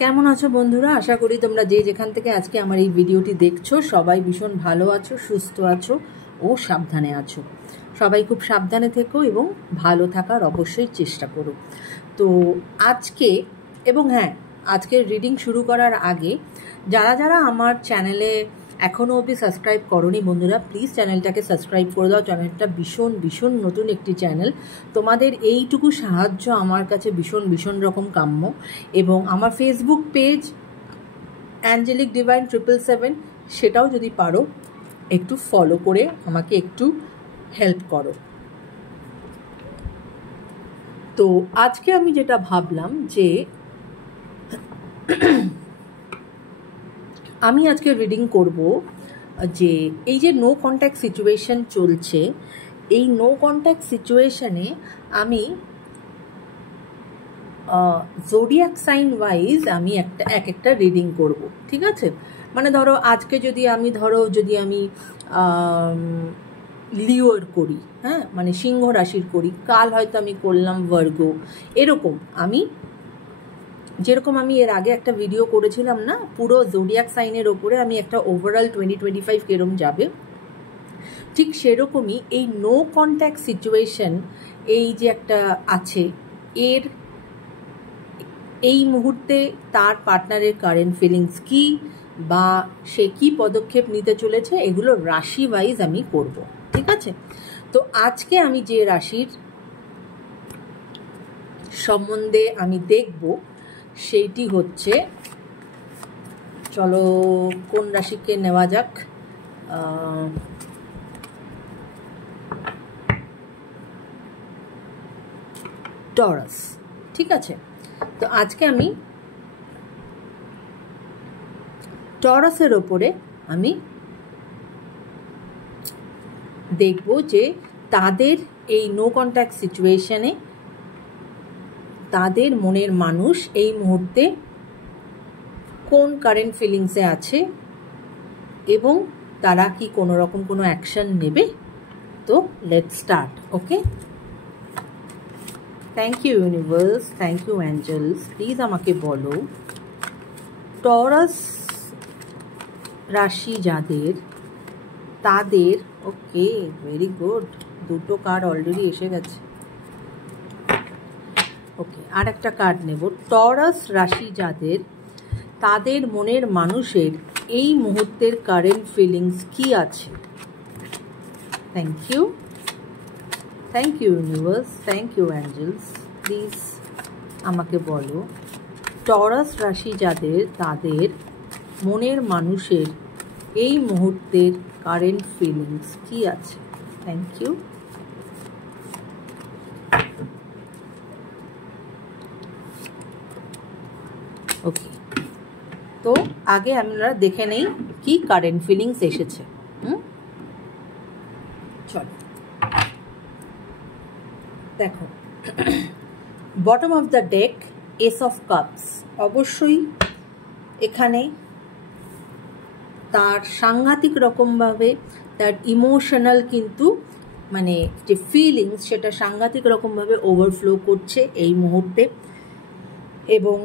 কেমন আছো বন্ধুরা? আশা করি তোমরা যে যেখান থেকে আজকে আমার এই ভিডিওটি দেখছো সবাই ভীষণ ভালো আছো, সুস্থ আছো ও সাবধানে আছো। সবাই খুব সাবধানে থেকো এবং ভালো থাকার অবশ্যই চেষ্টা করো। তো আজকে আজকের রিডিং শুরু করার আগে যারা যারা আমার চ্যানেলে এখনও অবধি সাবস্ক্রাইব করোনি বন্ধুরা, প্লিজ চ্যানেলটাকে সাবস্ক্রাইব করে দাও। চ্যানেলটা ভীষণ ভীষণ নতুন একটি চ্যানেল, তোমাদের এইটুকু সাহায্য আমার কাছে ভীষণ ভীষণ রকম কাম্য। এবং আমার ফেসবুক পেজ অ্যাঞ্জেলিক ডিভাইন 777 সেটাও যদি পারো একটু ফলো করে আমাকে একটু হেল্প করো। তো আজকে আমি যেটা ভাবলাম যে আমি আজকে রিডিং করব যে এই যে নো কন্ট্যাক্ট সিচুয়েশন চলছে, এই নো কন্ট্যাক্ট সিচুয়েশনে আমি জোডিয়াক সাইন ওয়াইজ আমি একটা রিডিং করব, ঠিক আছে? মানে ধরো আজকে যদি আমি লিওর করি, হ্যাঁ, মানে সিংহ রাশির করি, কাল হয়তো আমি করলাম ভার্গ, এরকম আমি যেরকম আমি এর আগে একটা ভিডিও করেছিলাম না পুরো জোডিয়াক সাইনের ওপরে, আমি একটা ওভারঅল 2025 কেরম যাবে, ঠিক সেরকমই এই নো কন্ট্যাক্ট সিচুয়েশন এই যে একটা আছে, এর এই মুহূর্তে তার পার্টনারের কারেন্ট ফিলিংস কি বা সে কি পদক্ষেপ নিতে চলেছে, এগুলো রাশি ওয়াইজ আমি করব, ঠিক আছে? তো আজকে আমি যে রাশির সম্বন্ধে আমি দেখব সেইটি হচ্ছে, চলো কোন রাশিকে নেওয়া যাক, টরাস, ঠিক আছে? তো আজকে আমি টরাসের ওপরে আমি দেখব যে তাদের এই নো কন্ট্যাক্ট সিচুয়েশনে তাদের মনের মানুষ এই মুহূর্তে কোন কারেন্ট ফিলিংসে আছে এবং তারা কি কোনো রকম কোনো অ্যাকশন নেবে। তো let's start. Okay, thank you universe, thank you angels. Please আমাকে বলো টরাস রাশি যাদের, তাদের, ওকে ভেরি গুড, দুটো কার্ড অলরেডি এসে গেছে। ওকে, আর একটা কার্ড নেব। টরাস রাশি যাদের, তাদের মনের মানুষের এই মুহূর্তের কারেন্ট ফিলিংস কি আছে? Thank you, thank you universe, thank you angels. Please আমাকে বলো টরাস রাশি যাদের, তাদের মনের মানুষের এই মুহূর্তের কারেন্ট ফিলিংস কি আছে? Thank you. ওকে, তো আগে আমরা দেখে নেই কি কারেন্ট ফিলিংস এসেছে। চলো দেখো, bottom of the deck S of cups. অবশ্যই এখানে তার সাংঘাতিক রকমভাবে তার ইমোশনাল কিন্তু মানে যে ফিলিংস সেটা সাংঘাতিক রকমভাবে ওভারফ্লো করছে এই মুহূর্তে। এবং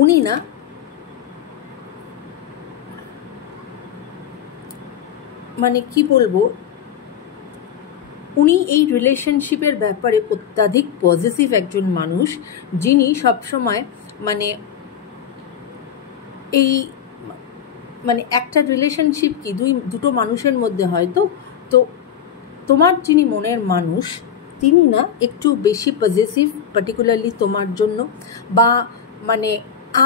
উনি না মানে কি বলবো, উনি এই রিলেশনশিপের ব্যাপারে অত্যাধিক পজিটিভ একজন মানুষ, যিনি সবসময় মানে এই মানে একটা রিলেশনশিপ কি দুটো মানুষের মধ্যে হয়, তো তোমার যিনি মনের মানুষ তিনি না একটু বেশি পজিটিভ, পার্টিকুলারলি তোমার জন্য, বা মানে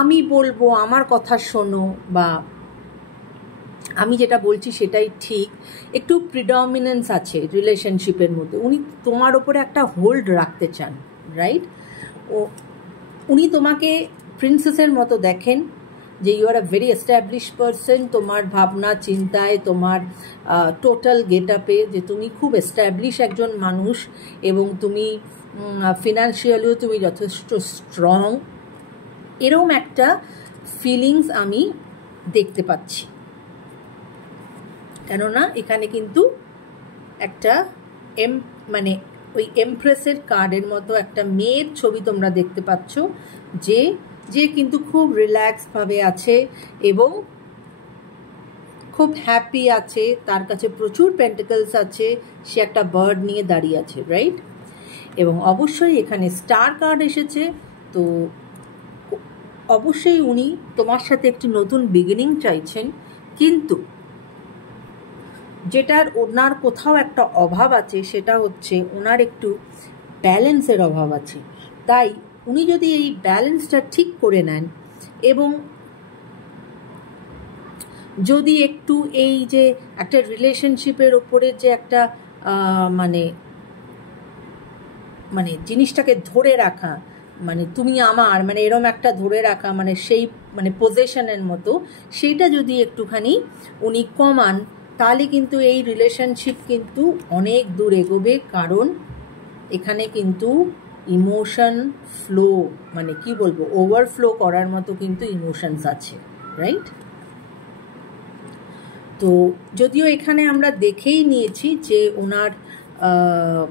আমি বলবো আমার কথা শোনো বা আমি যেটা বলছি সেটাই ঠিক, একটু প্রিডমিনেন্স আছে রিলেশনশিপের মধ্যে। উনি তোমার ওপরে একটা হোল্ড রাখতে চান, রাইট? উনি তোমাকে প্রিন্সেসের মতো দেখেন, যে you are a very establish person, তোমার ভাবনা চিন্তায়, তোমার টোটাল গেট আপে যে তুমি খুব এস্টাবলিশ একজন মানুষ, এবং তুমি ফিনান্সিয়ালিও তুমি যথেষ্ট স্ট্রং, এরকম একটা ফিলিংস আমি দেখতে পাচ্ছি। কেননা এখানে কিন্তু একটা মানে ওই এমপ্রেসের কার্ডের মতো একটা মেয়ের ছবি তোমরা দেখতে পাচ্ছ, যে যে কিন্তু খুব রিল্যাক্সভাবে আছে এবং খুব হ্যাপি আছে, তার কাছে প্রচুর পেন্টিকলস আছে, সে একটা বার্ড নিয়ে দাঁড়িয়ে আছে, রাইট? এবং অবশ্যই এখানে স্টার কার্ড এসেছে, তো অবশ্যই উনি তোমার সাথে একটি নতুন বিগিনিং চাইছেন, কিন্তু যেটার ওনার কোথাও একটা অভাব আছে সেটা হচ্ছে ওনার একটু ব্যালেন্সের অভাব আছে। তাই উনি যদি এই ব্যালেন্সটা ঠিক করে নেন এবং যদি একটু এই যে একটা রিলেশনশিপের ওপরে যে একটা মানে মানে জিনিসটাকে ধরে রাখা, মানে তুমি আমার, মানে এরম একটা ধরে রাখা, মানে সেই মানে পজেশনের মতো, সেইটা যদি একটুখানি উনি কমান, তাহলে কিন্তু এই রিলেশনশিপ কিন্তু অনেক দূর এগোবে। কারণ এখানে কিন্তু ইমোশন ফ্লো, মানে কি বলবো, ওভারফ্লো করার মতো কিন্তু ইমোশনস আছে, রাইট? তো যদিও এখানে আমরা দেখেই নিয়েছি যে ওনার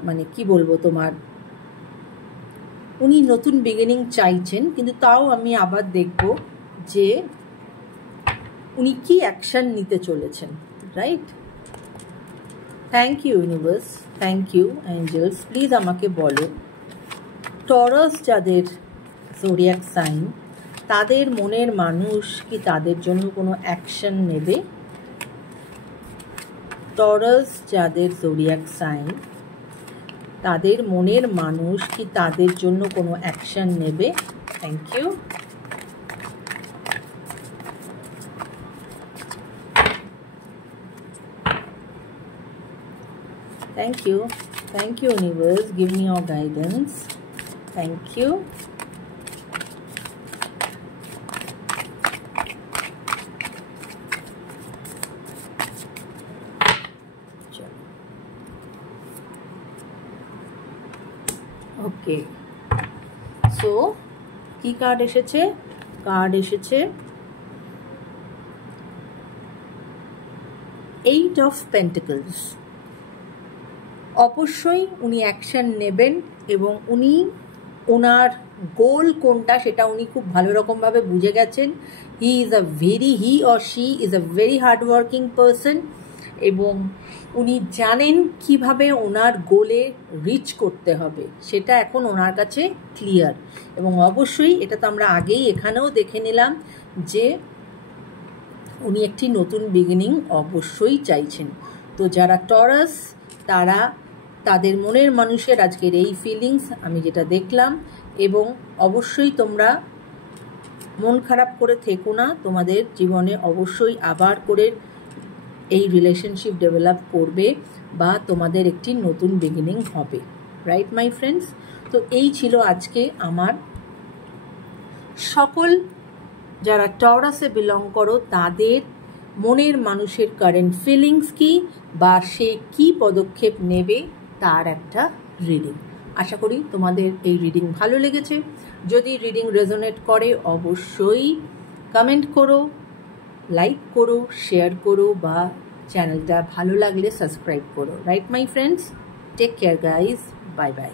মানে কি বলবো তোমার, উনি নতুন বিগিনিং চাইছেন, কিন্তু তাও আমি আবার দেখব যে উনি কি অ্যাকশন নিতে চলেছেন, right? Thank you universe, thank you angels. Please আমাকে বলো, টরাস যাদের জোডিয়াক সাইন, তাদের মনের মানুষ কি তাদের জন্য কোনো অ্যাকশন নেবে? টরাস যাদের জোডিয়াক সাইন, তাদের মনের মানুষ কি তাদের জন্য কোনো অ্যাকশন নেবে? Thank you. Thank you. Thank you, universe. Give me your guidance. Thank you. Okay. So, কি কার্ড এসেছে? কার্ড এসেছে 8 of Pentacles. অবশ্যই উনি অ্যাকশন নেবেন এবং উনি ওনার গোল কোনটা সেটা উনি খুব ভালো রকমভাবে বুঝে গেছেন। He or she is a very hardworking person এবং উনি জানেন কিভাবে ওনার গোলে রিচ করতে হবে, সেটা এখন ওনার কাছে ক্লিয়ার। এবং অবশ্যই এটা তো আমরা আগেই এখানেও দেখে নিলাম যে উনি একটি নতুন বিগিনিং অবশ্যই চাইছেন। তো যারা টরাস, তারা তাদের মনের মানুষের আজকের এই ফিলিংস আমি যেটা দেখলাম, এবং অবশ্যই তোমরা মন খারাপ করে থেকো না, তোমাদের জীবনে অবশ্যই আবার করে এই রিলেশনশিপ ডেভেলপ করবে বা তোমাদের একটি নতুন বিগিনিং হবে, রাইট মাই ফ্রেন্ডস? তো এই ছিল আজকে আমার সকল যারা টরাসে বিলং করো তাদের মনের মানুষের কারেন্ট ফিলিংস কি বা সে কি পদক্ষেপ নেবে তার একটা রিডিং। আশা করি তোমাদের এই রিডিং ভালো লেগেছে। যদি রিডিং রেজোনেট করে অবশ্যই কমেন্ট করো, লাইক করো, শেয়ার করো বা চ্যানেলটা ভালো লাগলে সাবস্ক্রাইব করো, right my friends? Take care guys, bye by.